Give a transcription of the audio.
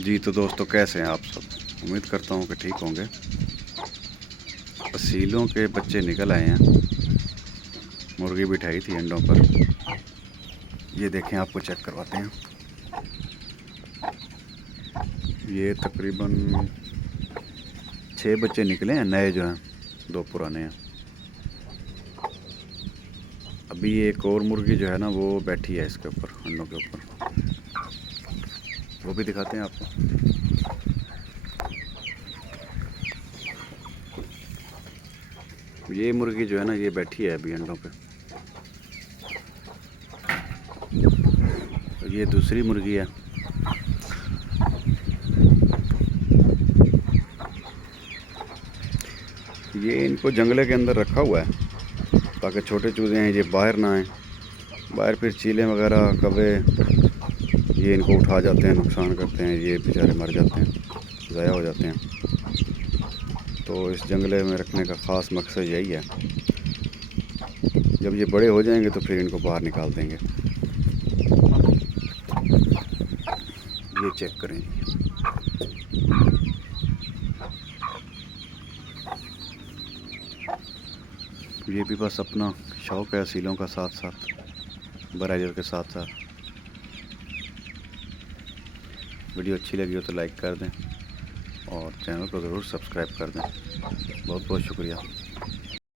जी तो दोस्तों, कैसे हैं आप सब। उम्मीद करता हूँ कि ठीक होंगे। असीलों के बच्चे निकल आए हैं। मुर्गी बिठाई थी अंडों पर। ये देखें, आपको चेक करवाते हैं। ये तकरीबन 6 बच्चे निकले हैं, नए जो हैं, 2 पुराने हैं। अभी एक और मुर्गी जो है ना, वो बैठी है इसके ऊपर, अंडों के ऊपर। वो भी दिखाते हैं आपको। ये मुर्गी जो है ना, ये बैठी है अभी अंडों पे। ये दूसरी मुर्गी है। ये इनको जंगले के अंदर रखा हुआ है ताकि छोटे चूजे हैं ये बाहर ना आए। बाहर फिर चीलें वगैरह, कौवे, ये इनको उठा जाते हैं, नुकसान करते हैं, ये बेचारे मर जाते हैं, ज़ाया हो जाते हैं। तो इस जंगले में रखने का ख़ास मकसद यही है। जब ये बड़े हो जाएंगे तो फिर इनको बाहर निकाल देंगे। ये चेक करें। ये भी बस अपना शौक़ है असीलों का, साथ साथ बराइजर के साथ साथ। वीडियो अच्छी लगी हो तो लाइक कर दें और चैनल को ज़रूर सब्सक्राइब कर दें। बहुत बहुत शुक्रिया।